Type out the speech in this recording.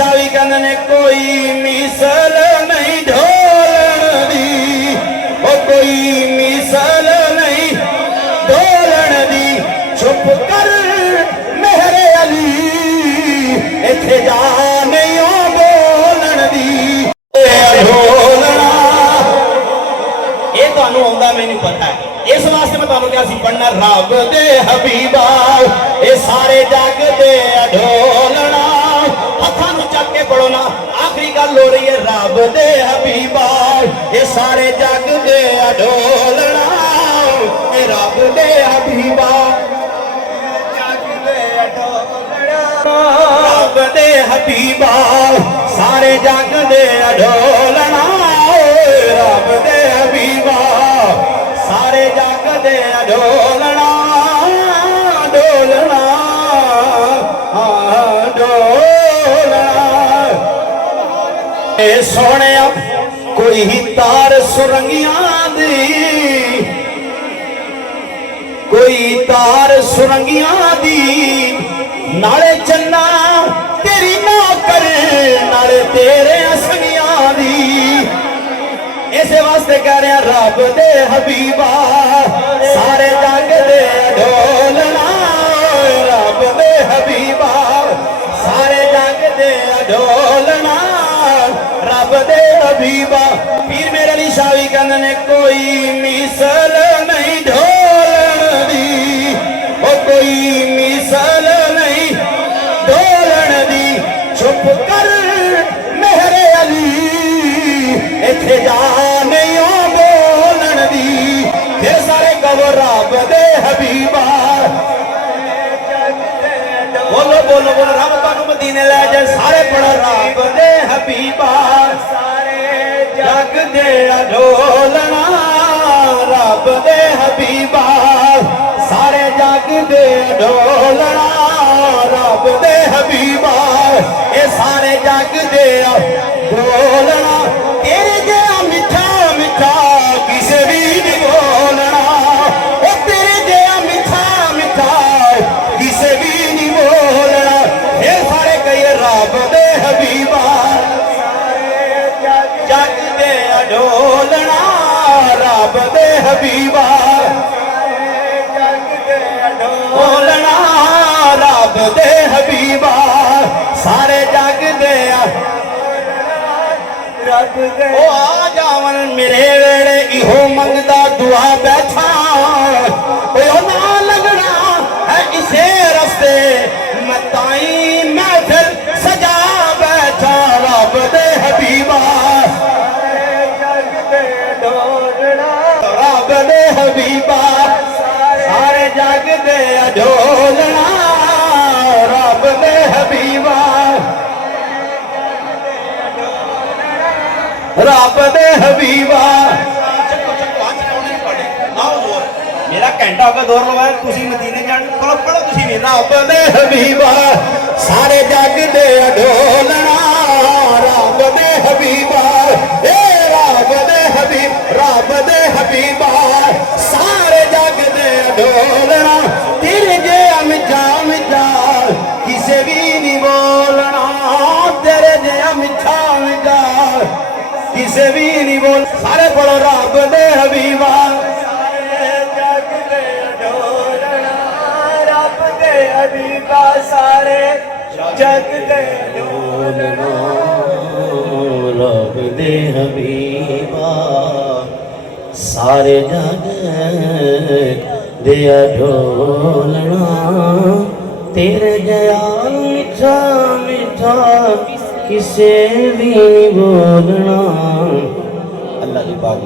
शावी कहने कोई मिसल नहीं ढोलन दी, ओ कोई मिसल नहीं ढोलन दी। चुप कर मेरे अली इथे जा नहीं बोलन दी। ढोलना ये तुहानू आउंदा मैनू पता है, इस वास्ते मैं तुहानू क्या सी पढ़ना रब दे हबीबा ये सारे जग दे ढोलना। हथां नूं चक के पढ़ो ना, आखिरी गल हो रही है रब दे हबीबा ये सारे जग दे ढोलना। रब दे हबीबा रब दे हबीबा सारे जग दे ढोलना। रब दे हबीबा सारे जग दे ढोलना ढोलना ढोलना। सोने कोई तार सुरंगियां दी, कोई तार सुरंगियां दी नाले चन्ना तेरी नौकर नाले तेरे असंगियां दी। इस वास्ते कह रहे हैं रब दे हबीबा सारे जग दे ढोलना। रब दे हबीबा सारे जग दे ढोलना। रब दे हबीबा पीर मेरे अली शाह भी कहने कोई मिसल नहीं ढोलन दी, ओ कोई मिसल नहीं ढोलन दी। चुप कर मेरे अली इथे जा नहीं बोलन दी। फिर सारे कहो रब दे हबीबा। बोलो बोलो बोलो रब तुहानू मदीने ले जाए सारे पढ़ो रब दे हबीबा सारे जग दे ढोलना। रब दे हबीबा सारे जग दे ढोलना। रब दे हबीबा ये सारे जग दे ढोलना। तेरे जहा मिठा मिठा किसे भी नहीं बोलना, ओ तेरे जहा मिठा मिठा किसे भी नहीं बोलना। फिर सारे कहिए रब दे हबीबा जग दे ढोलना। रब दे हबीबा ढोलना। रब दे हबीबा सारे जग दे ओ आ जावन मेरे वेड़े इहो मंगदा दुआ बैठा। ओ ना लगना है इसे रस्ते मैं ताई महफिल सजा बैठा। रब दे हबीबा रब दे हबीबा सारे जग दे ढोलना। रब दे हबीबा रब दे हबीबा। मेरा घंटा होगा दौर लगाया तुसी मदीने जान पढ़ो पढ़ो तुसी भी। रब दे हबीबा सारे जग दे ढोलना। रब दे हबीबा ए रब दे हबीब रब दे हबीबा सारे जग दे ढोलना। तेरे जे मिठा मिठा किसे भी नहीं बोलना, तेरे जे मिठा मिठा किसे भी नहीं बोल। सारे पढ़ो रब दे हबीबा जग दे ढोलना। रब दे हबीबा सारे जग दे ढोलना। रब दे हबीबा सारे जग दे ढोलना। तेरे जया मिठा मिठा किसे भी बोलना। अल्लाह की पाक